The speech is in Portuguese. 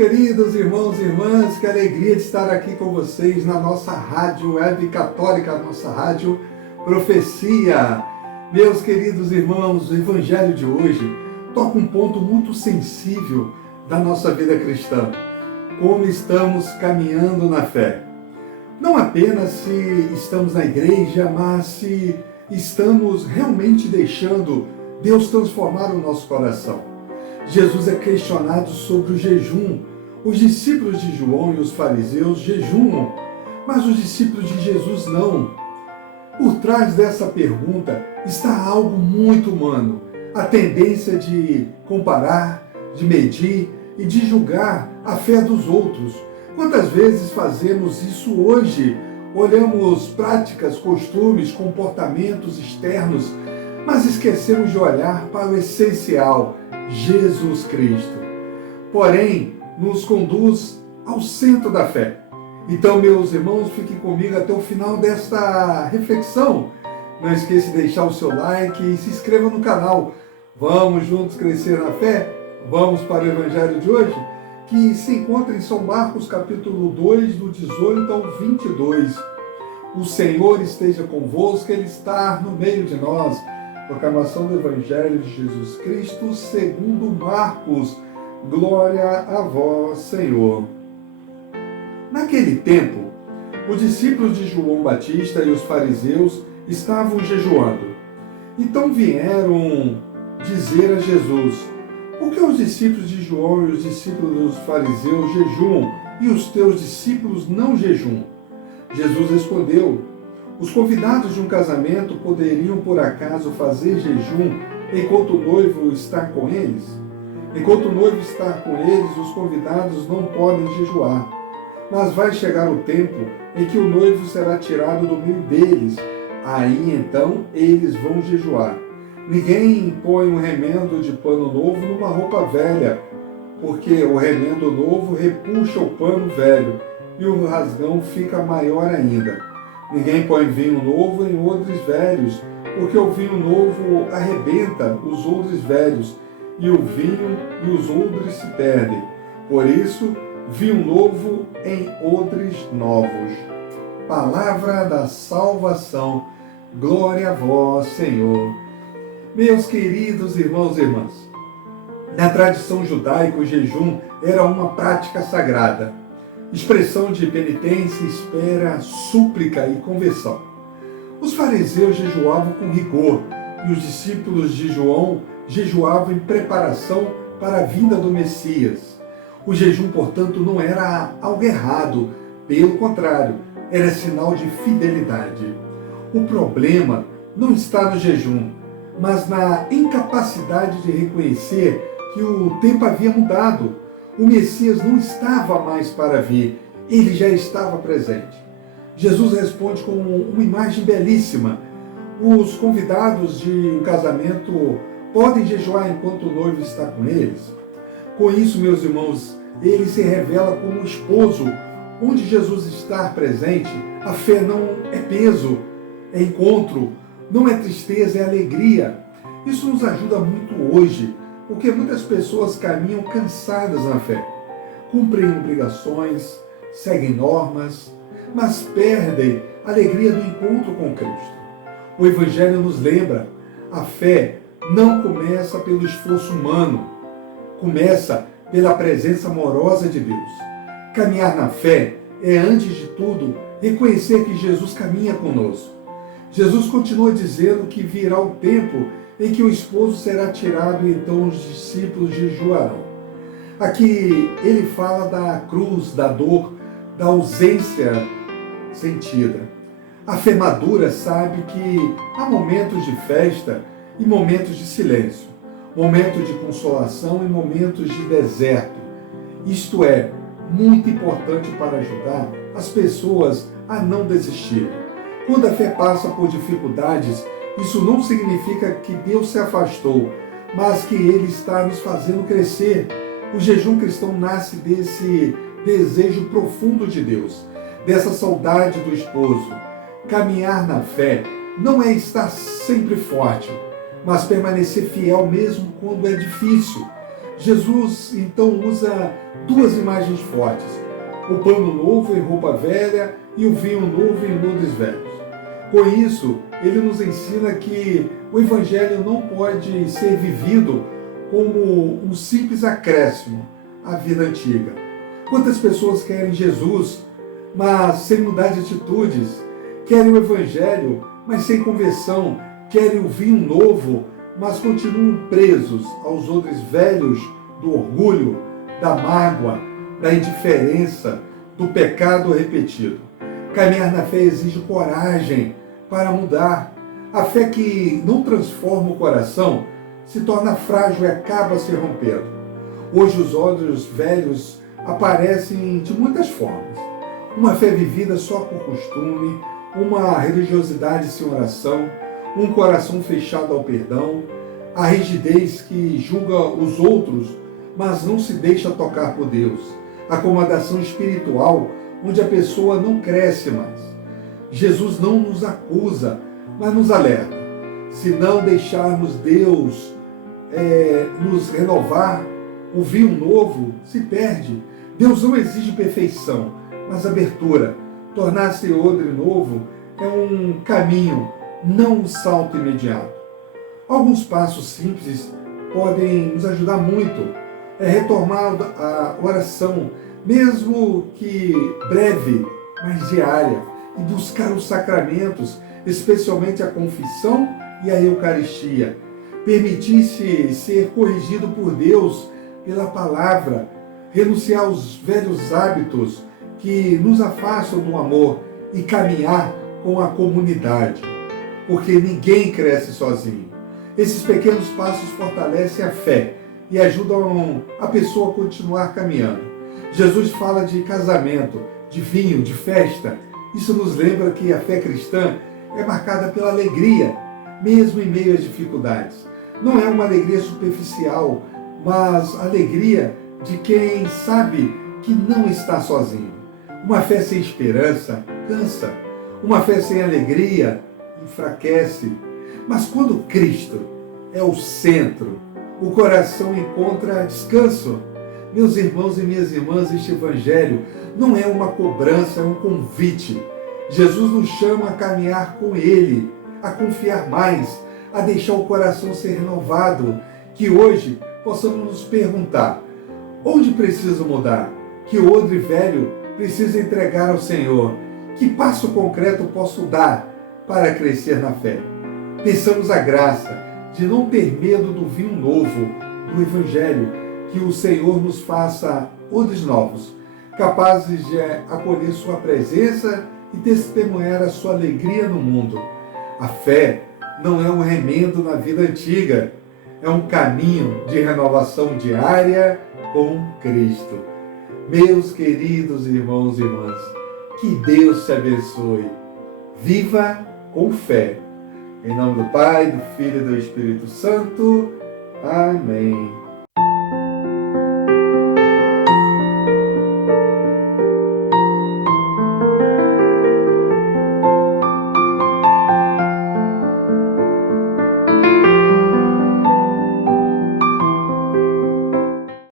queridos irmãos e irmãs, que alegria de estar aqui com vocês na nossa rádio web católica, nossa rádio Profecia. Meus queridos irmãos, o evangelho de hoje toca um ponto muito sensível da nossa vida cristã. Como estamos caminhando na fé. Não apenas se estamos na igreja, mas se estamos realmente deixando Deus transformar o nosso coração. Jesus é questionado sobre o jejum. Os discípulos de João e os fariseus jejumam, mas os discípulos de Jesus não. Por trás dessa pergunta está algo muito humano, a tendência de comparar, de medir e de julgar a fé dos outros. Quantas vezes fazemos isso hoje? Olhamos práticas, costumes, comportamentos externos, mas esquecemos de olhar para o essencial, Jesus Cristo. Porém, nos conduz ao centro da fé. Então, meus irmãos, fiquem comigo até o final desta reflexão. Não esqueça de deixar o seu like e se inscreva no canal. Vamos juntos crescer na fé? Vamos para o Evangelho de hoje, que se encontra em São Marcos, capítulo 2, do 18 ao 22. O Senhor esteja convosco, Ele está no meio de nós. Proclamação do Evangelho de Jesus Cristo, segundo Marcos. Glória a vós, Senhor. Naquele tempo, os discípulos de João Batista e os fariseus estavam jejuando. Então vieram dizer a Jesus: por que os discípulos de João e os discípulos dos fariseus jejuam e os teus discípulos não jejuam? Jesus respondeu: os convidados de um casamento poderiam por acaso fazer jejum enquanto o noivo está com eles? Enquanto o noivo está com eles, os convidados não podem jejuar. Mas vai chegar o tempo em que o noivo será tirado do meio deles. Aí então eles vão jejuar. Ninguém põe um remendo de pano novo numa roupa velha, porque o remendo novo repuxa o pano velho e o rasgão fica maior ainda. Ninguém põe vinho novo em odres velhos, porque o vinho novo arrebenta os odres velhos, e o vinho e os odres se perdem. Por isso, vinho novo em odres novos. Palavra da salvação. Glória a vós, Senhor. Meus queridos irmãos e irmãs, na tradição judaica, o jejum era uma prática sagrada. Expressão de penitência, espera, súplica e conversão. Os fariseus jejuavam com rigor e os discípulos de João jejuavam em preparação para a vinda do Messias. O jejum, portanto, não era algo errado, pelo contrário, era sinal de fidelidade. O problema não está no jejum, mas na incapacidade de reconhecer que o tempo havia mudado. O Messias não estava mais para vir, ele já estava presente. Jesus responde com uma imagem belíssima. Os convidados de um casamento podem jejuar enquanto o noivo está com eles? Com isso, meus irmãos, ele se revela como esposo. Onde Jesus está presente, a fé não é peso, é encontro, não é tristeza, é alegria. Isso nos ajuda muito hoje, porque muitas pessoas caminham cansadas na fé, cumprem obrigações, seguem normas, mas perdem a alegria do encontro com Cristo. O Evangelho nos lembra, a fé não começa pelo esforço humano, começa pela presença amorosa de Deus. Caminhar na fé é, antes de tudo, reconhecer que Jesus caminha conosco. Jesus continua dizendo que virá o tempo em que o esposo será tirado e então os discípulos jejuarão. Aqui ele fala da cruz, da dor, da ausência sentida. A fé madura sabe que há momentos de festa e momentos de silêncio, momentos de consolação e momentos de deserto. Isto é muito importante para ajudar as pessoas a não desistirem. Quando a fé passa por dificuldades, isso não significa que Deus se afastou, mas que Ele está nos fazendo crescer. O jejum cristão nasce desse desejo profundo de Deus, dessa saudade do esposo. Caminhar na fé não é estar sempre forte, mas permanecer fiel mesmo quando é difícil. Jesus então usa duas imagens fortes: o pano novo em roupa velha e o vinho novo em odres velhos. Com isso, ele nos ensina que o Evangelho não pode ser vivido como um simples acréscimo à vida antiga. Quantas pessoas querem Jesus, mas sem mudar de atitudes? Querem o Evangelho, mas sem conversão? Querem o vinho novo, mas continuam presos aos odres velhos do orgulho, da mágoa, da indiferença, do pecado repetido? Caminhar na fé exige coragem para mudar. A fé que não transforma o coração se torna frágil e acaba se rompendo. Hoje os odres velhos aparecem de muitas formas. Uma fé vivida só por costume, uma religiosidade sem oração, um coração fechado ao perdão, a rigidez que julga os outros, mas não se deixa tocar por Deus, a acomodação espiritual, onde a pessoa não cresce mais. Jesus não nos acusa, mas nos alerta. Se não deixarmos Deus nos renovar, o vinho novo se perde. Deus não exige perfeição, mas abertura. Tornar-se odre novo é um caminho, não um salto imediato. Alguns passos simples podem nos ajudar muito. Retomar a oração, mesmo que breve, mas diária, e buscar os sacramentos, especialmente a confissão e a Eucaristia. Permitir-se ser corrigido por Deus pela palavra, renunciar aos velhos hábitos que nos afastam do amor e caminhar com a comunidade, porque ninguém cresce sozinho. Esses pequenos passos fortalecem a fé e ajudam a pessoa a continuar caminhando. Jesus fala de casamento, de vinho, de festa. Isso nos lembra que a fé cristã é marcada pela alegria, mesmo em meio às dificuldades. Não é uma alegria superficial, mas a alegria de quem sabe que não está sozinho. Uma fé sem esperança cansa. Uma fé sem alegria enfraquece. Mas quando Cristo é o centro, o coração encontra descanso. Meus irmãos e minhas irmãs, este Evangelho não é uma cobrança, é um convite. Jesus nos chama a caminhar com Ele, a confiar mais, a deixar o coração ser renovado. Que hoje possamos nos perguntar: onde preciso mudar? Que odre velho precisa entregar ao Senhor? Que passo concreto posso dar para crescer na fé? Peçamos a graça de não ter medo do vinho novo, do Evangelho, que o Senhor nos faça odres novos, capazes de acolher sua presença e testemunhar a sua alegria no mundo. A fé não é um remendo na vida antiga, é um caminho de renovação diária com Cristo. Meus queridos irmãos e irmãs, que Deus te abençoe. Viva com fé. Em nome do Pai, do Filho e do Espírito Santo. Amém.